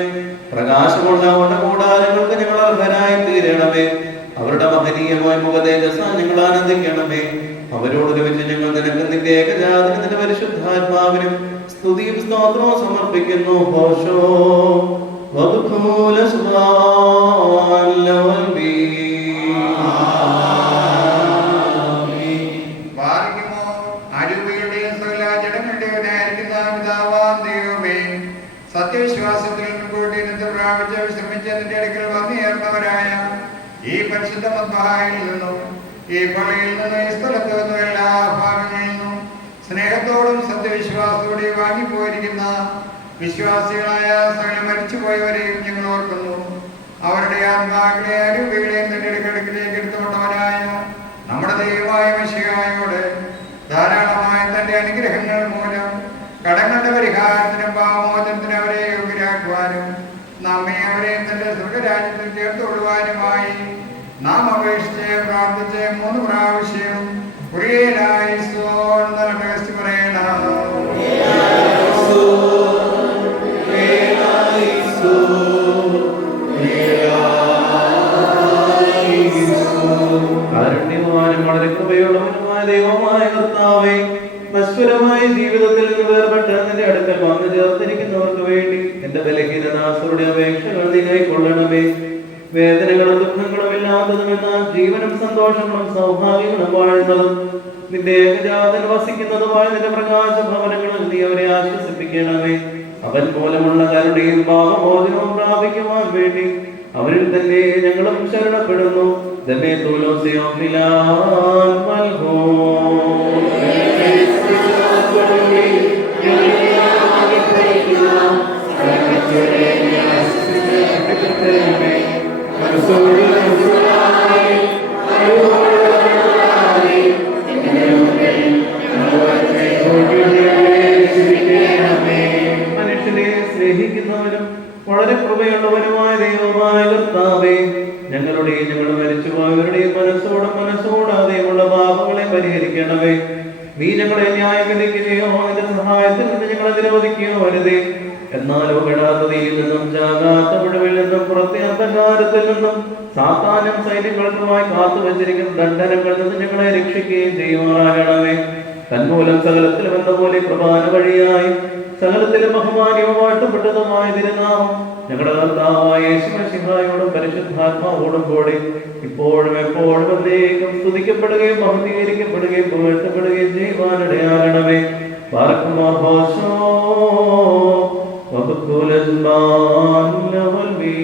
പ്രകാശമുള്ള അവരുടെ കൂടാരങ്ങൾക്ക് ഞങ്ങൾ അർഹരായി തീരണമേ. അവരുടെ മഹനീയമായ മുഖതേജസ്സ ഞങ്ങൾ ആനന്ദിക്കണമേ. അവരോട് ലഭിച്ച് ഞങ്ങൾ നിനക്ക് നിന്റെ ഏകജാതനും നിന്റെ പരിശുദ്ധാത്മാവിനും സ്തുതിയും സ്തോത്രവും സമർപ്പിക്കുന്നു. ഹോശോ വബുഖൂല സുബ്ഹാൻ ലവൽബി. സത്യവിശ്വാസത്തിൽ മുൻകൂട്ടി പ്രാപിച്ച് വിശ്രമിച്ചതിന്റെ അടുക്കൽ വന്നുയർന്നവരായ ഈ പരിശുദ്ധ മദ്ബഹായിൽ നിന്നും ഈ പള്ളിയിൽ നിന്നും ഈ സ്ഥലത്ത് നിന്നും എല്ലാ ഭാഗങ്ങളിൽ നിന്നും സ്നേഹത്തോടും സത്യവിശ്വാസത്തോടെയും വാങ്ങിപ്പോയിരിക്കുന്ന വിശ്വാസികളായ സകല മരിച്ചുപോയവരെയും ഞങ്ങൾ ഓർക്കുന്നു. അവരുടെ ആത്മാക്കളെ അരൂപികളെയും തന്റെ അടുക്കലേക്ക് എടുത്തുകൊണ്ടവനായ നമ്മുടെ ദൈവമായ മിശിഹായോട് ധാരാളമായ തന്റെ അനുഗ്രഹങ്ങൾ മൂലം കടങ്ങളുടെ പരിഹാരത്തിനും പാവമോചനത്തിനും അവരെ യോഗ്യരാക്കുവാനും നമ്മെ അവരെയും തന്റെ സ്വർഗരാജ്യത്തിൽ ചേർത്തുകൊള്ളുവാനുമായി നാം അപേക്ഷിച്ച് പ്രാർത്ഥിച്ച് 3 പ്രാവശ്യം പറയണം. കാരുണ്യവാനും വളരെ കൃപയുള്ളവനുമായ ദൈവമായ കർത്താവേ, നശ്വരമായ ജീവിതത്തിൽ നിന്ന് വേർപെട്ട് നിന്റെ അടുക്കൽ വന്നു ചേർത്തിരിക്കുന്നവർക്ക് വേണ്ടി എന്റെ ബലഹീനദാസരുടെ അപേക്ഷകൾ നീ കൈക്കൊള്ളണമേ. വേദനകളും ദുഃഖങ്ങളും ഇല്ലാത്തതും എന്നാൽ ജീവനും സന്തോഷങ്ങളും സൗഭാഗ്യങ്ങളും വാഴുന്നതും നിന്റെ ഏകജാതൻ വസിക്കുന്നതുമായ നിന്റെ പ്രകാശ ഭവനങ്ങളിൽ നീ അവരെ ആശ്വസിപ്പിക്കണമേ. അവൻ മൂലമുള്ള കരുണയും പാപമോചനവും പ്രാപിക്കുവാൻ വേണ്ടി അവരിൽ തന്നെ ഞങ്ങളും ശരണപ്പെടുന്നു. മനുഷ്യനെ സ്നേഹിക്കുന്നവനും വളരെ കൃപയുള്ളവനുമായ ദൈവമായ കർത്താവേ, ഞങ്ങളുടെയും ഞങ്ങൾ മരിച്ചുപോയവരുടെയും മനസ്സോടാതെയുള്ള പാപങ്ങളെ പരിഹരിക്കണമേ. നീ ഞങ്ങളെ ന്യായവിധിക്കുകയോ നിന്റെ സഹായത്തിൽ നിന്ന് ഞങ്ങളെ നിരവധിക്കുകയോ വരുതേ. എന്നാലോ കെടാത്തതിയിൽ നിന്നും ജാകാത്ത മുഴുവിൽ നിന്നും പുറത്തെ അന്ധകാരത്തിൽ നിന്നും സാത്താനും സൈന്യങ്ങൾക്കുമായി കാത്തു വച്ചിരിക്കുന്ന ദണ്ഡനങ്ങളിൽ നിന്ന് ഞങ്ങളെ രക്ഷിക്കുകയും ചെയ്യുവാനാകണമേ. തന്മൂലം സകലത്തിലും എന്ന പോലെ പ്രധാന വഴിയായി സകലത്തിലും ബഹുമാന്യവും വാഴ്ത്തപ്പെട്ടതുമായ തിരുനാമം ഞങ്ങളുടെ കർത്താവായ യേശുമിശിഹായോടും പരിശുദ്ധാത്മാവോടും കൂടി ഇപ്പോഴും എപ്പോഴും എന്നേക്കും സ്തുതിക്കപ്പെടുകയും മഹത്വീകരിക്കപ്പെടുകയും പുകഴ്ത്തപ്പെടുകയും ചെയ്യുവാനിടയാകണമേ. പാർക്കുമാർ ഹോശോ വബുക്കുലസ്മാൻ ലവൽമീ.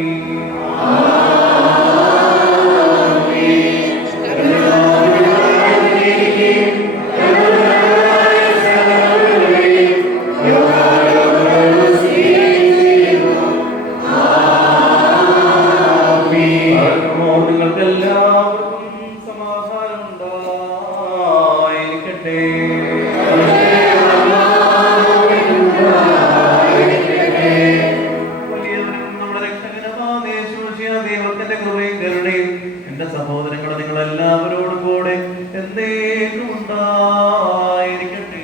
നിങ്ങൾക്കെല്ലാവർക്കും സമാധാനം ഉണ്ടായിരിക്കട്ടെ. നമ്മുടെ രക്ഷകനായ യേശുമിശിഹാ ദൈവത്തിന്റെ കൃപയും കരുണയും എന്റെ സഹോദരങ്ങളെ നിങ്ങളെല്ലാവരോടും കൂടെ എന്നേക്കും ഉണ്ടായിരിക്കട്ടെ.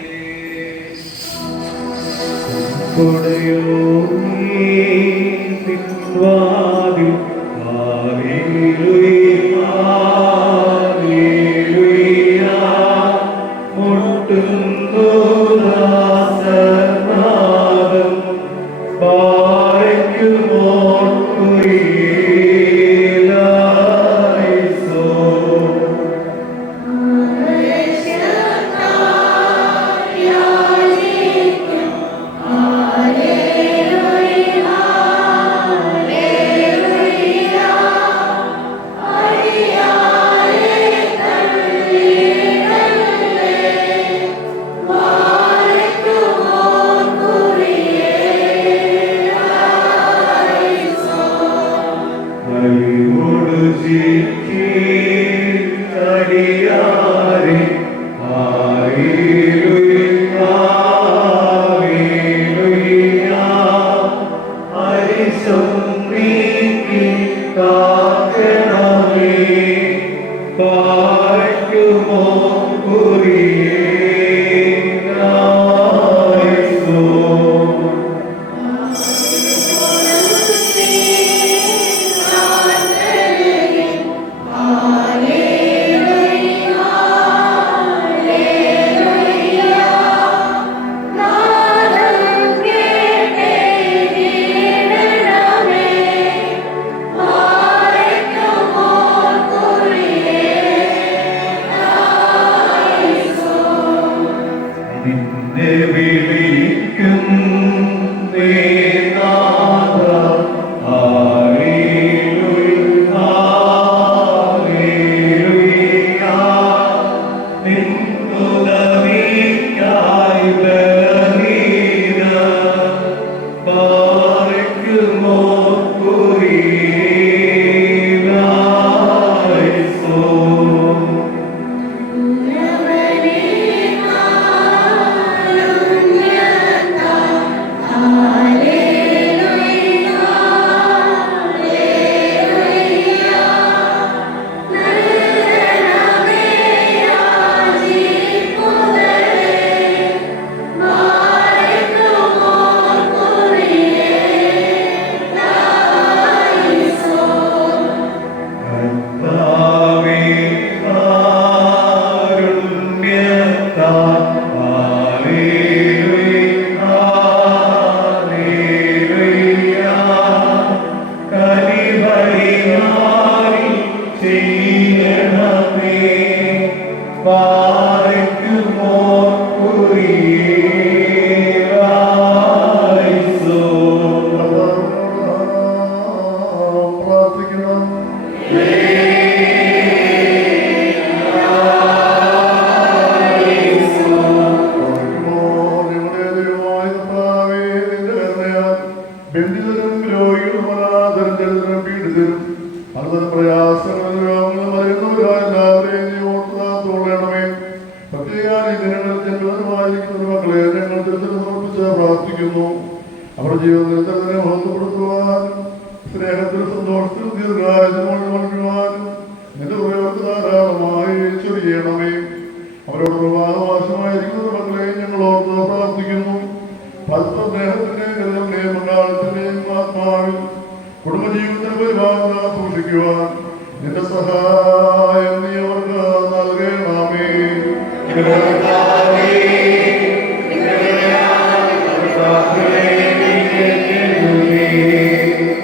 Amen.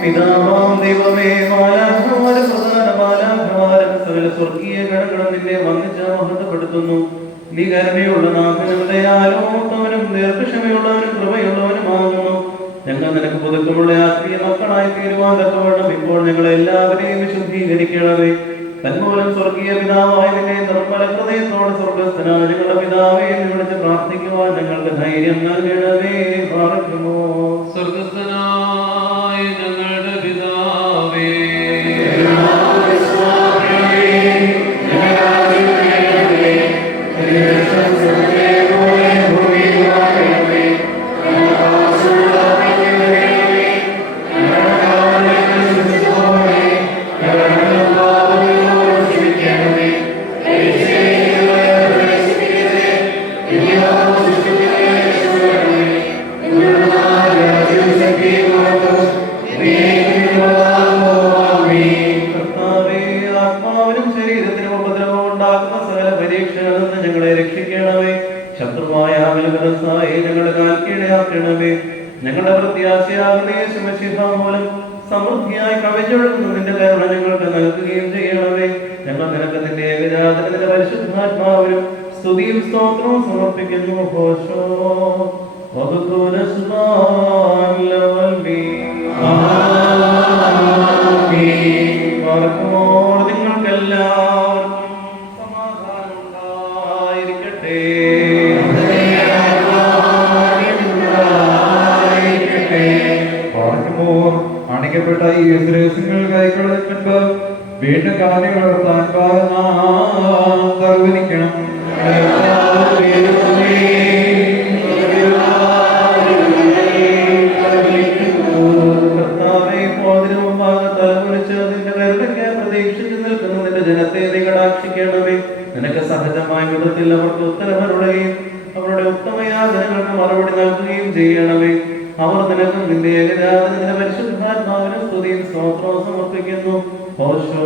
നിർത്തുന്നു. നീ കരുണയുള്ള നാഥനും ദയാലുത്തവനും ദീർഘക്ഷമയുള്ളവനും കൃപയുള്ളവനുമാകുന്നു. ഞങ്ങൾ നിനക്ക് പുതുക്കമുള്ള ആത്മീയ മക്കളായി തീരുവാൻ തക്കവണ്ണം ഇപ്പോൾ ഞങ്ങളെ എല്ലാവരെയും വിശുദ്ധീകരിക്കണമേ. തന്മൂലം സ്വർഗീയ പിതാവായ നിന്നെ നിർമ്മല ഹൃദയത്തോടെ സ്വർഗസ്ഥനായ ഞങ്ങളുടെ പിതാവേ എന്ന് വിളിച്ച് പ്രാർത്ഥിക്കുവാൻ ഞങ്ങൾക്ക് ധൈര്യം നൽകണമേ. പാർക്കുമോ സ്വർഗസ്ഥനായ ഞങ്ങളുടെ പിതാവേ, കർത്താവേ, ആത്മാവിനും ശരീരത്തിനും ഉപദ്രവം ഉണ്ടാക്കുന്ന സകല പരീക്ഷകളിൽ നിന്ന് ഞങ്ങളെ രക്ഷിക്കണമേ. ശത്രുവായ അമലവ്യവസായെ ഞങ്ങളുടെ കാൽ കീഴാക്കണമേ. ഞങ്ങളുടെ പ്രത്യാശയാകുന്ന യേശുമശിഹ മൂലം സമൃദ്ധിയായി കവിഞ്ഞൊഴുകുന്ന നിന്റെ കരുണ ഞങ്ങൾക്ക് നൽകുകയും ചെയ്യണമേ. ഞങ്ങൾ നിനക്ക് നിന്റെ ഏകജാതനത്തിന്റെ പരിശുദ്ധാത്മാവിനും സ്തുതിയും സ്തോത്രവും സമർപ്പിക്കുന്നു. ഘോഷോ നിങ്ങൾക്കെല്ലാവർക്കും സമാധാനം ഉണ്ടായിരിക്കട്ടെ. അണിക്കപ്പെട്ട ഈ രഹസ്യങ്ങൾ കൈക്കൊള്ളുന്നുണ്ട്. വീണ്ടും കാര്യങ്ങൾ താൻ തർവനിക്കണം. കർത്താവേ, ഇപ്പോൾ അതിനു മുമ്പാകെ തലകുനിച്ച് നിന്റെ കരുണയ്ക്ക് പ്രതീക്ഷിച്ചു നിൽക്കുന്ന നിന്റെ ജനത്തെ നീ കടാക്ഷിക്കണമേ. നിനക്ക് സഹജമായ വിധത്തിൽ അവർക്ക് ഉത്തരവരുടെയും അവരുടെ ഉത്തമയാചനകൾക്ക് മറുപടി നൽകുകയും ചെയ്യണമേ. അവർ നിനക്കും നിന്റെ ഏകജാതനത്തിന്റെ പരിശുദ്ധാത്മാവിനും സ്തുതിയും സ്തോത്രവും സമർപ്പിക്കുന്നു. ഓശോ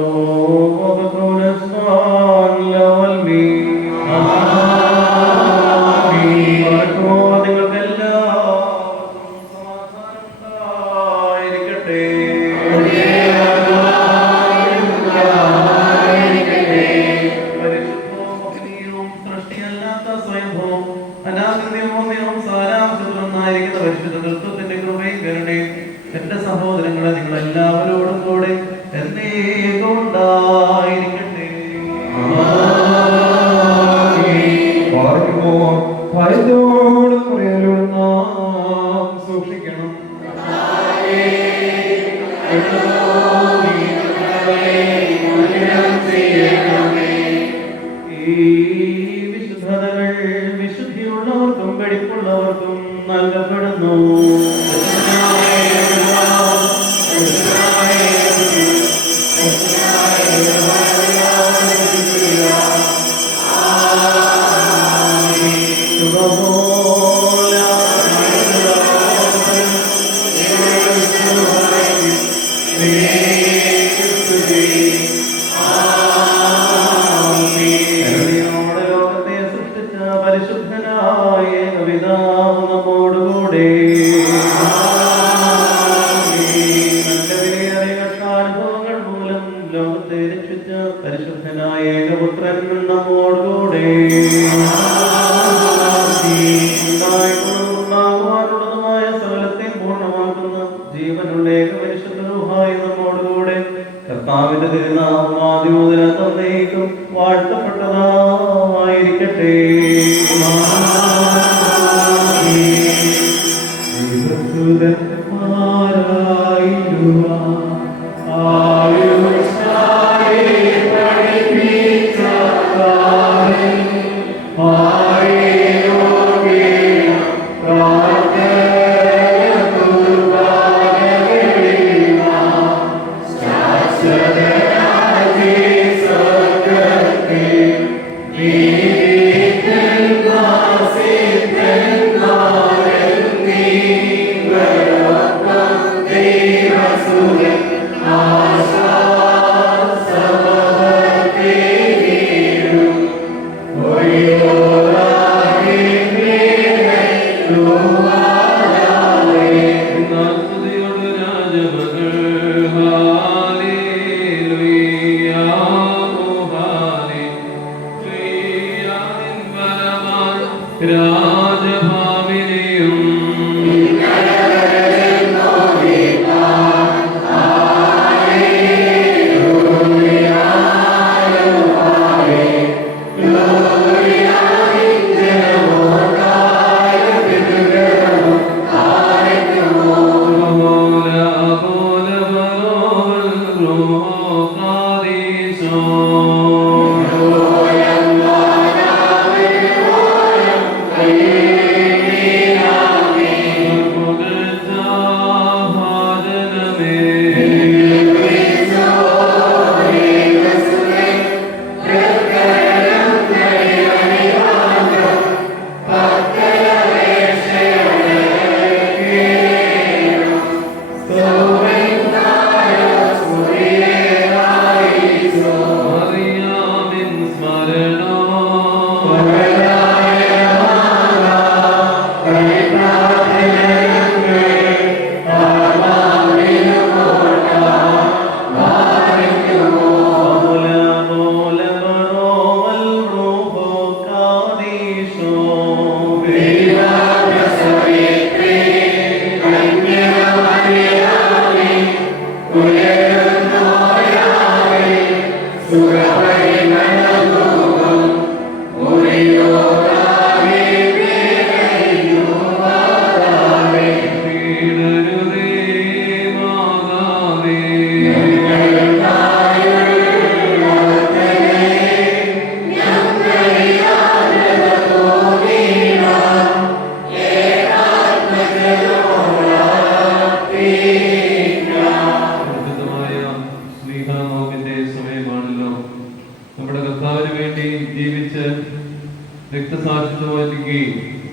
നിങ്ങൾക്കെല്ലാവർക്കും സമാധാനം ഉണ്ടായിരിക്കട്ടെ. പരിശുദ്ധവും ഭക്തിയും സൃഷ്ടിയല്ലാത്ത സ്വയംഭവും അനാദിത്യവും സാരാംശത്തുനിന്നായിരിക്കുന്ന പരിശുദ്ധ തത്വത്തിന്റെ കൃപയും കരുണയും എന്റെ സഹോദരങ്ങളെ നിങ്ങൾ എല്ലാവരോടും കൂടെ എന്നേക്കും ഉണ്ടായിരിക്കട്ടെ. ഭയത്തോടും കുറയലും നാം സൂക്ഷിക്കണം. ഈ വിശുദ്ധതകൾ വിശുദ്ധിയുള്ളവർക്കും വെടിപ്പുള്ളവർക്കും നൽകപ്പെടുന്നു. കരുണയോടെ ലോകത്തെ സൃഷ്ടിച്ച പരിശുദ്ധനായ കവിതാവ് നമ്മോടുകൂടെ. തന്റെ വിലയേറിയ കഷ്ടാനുഭവങ്ങൾ മൂലം ലോകത്തെ രക്ഷിച്ച പരിശുദ്ധനായ ഏകപുത്രൻ നമ്മോടുകൂടെ. ഉണ്ടാകുവാനുള്ളതുമായ സകലത്തെ പൂർണ്ണമാക്കുന്ന ജീവനുള്ള ഏകപരിശുദ്ധ റൂഹായി നമ്മോടുകൂടെ. കർത്താവിന്റെ തിരുനാമം ആദ്യം മുതൽ എന്നേക്കും വാഴ്ത്തപ്പെട്ടതായിരിക്കട്ടെ. ും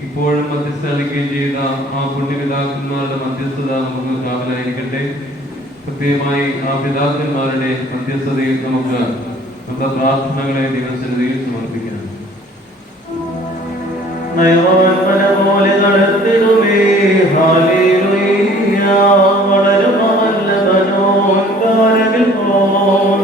ഇപ്പോഴും മധ്യസ്ഥാനിക്കുകയും ചെയ്ത ആ പുണ്യപിതാക്കന്മാരുടെ മധ്യസ്ഥത നമുക്ക് കാവലായിരിക്കട്ടെ. പ്രത്യേകമായി ആ പിതാക്കന്മാരുടെ മധ്യസ്ഥതയിൽ നമുക്ക് നമ്മുടെ പ്രാർത്ഥനകളെ ദൈവസന്നിധിയിൽ സമർപ്പിക്കണം. പോലെ നടത്തിടുമേ ഹാലേലൂയ വളരുമല്ല മനോൻകാരകിൽ പോൽ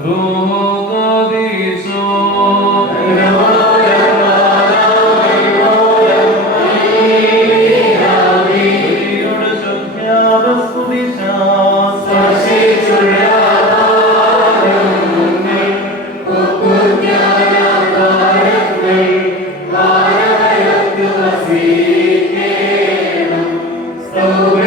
Roho Kadiso ജീവാസനം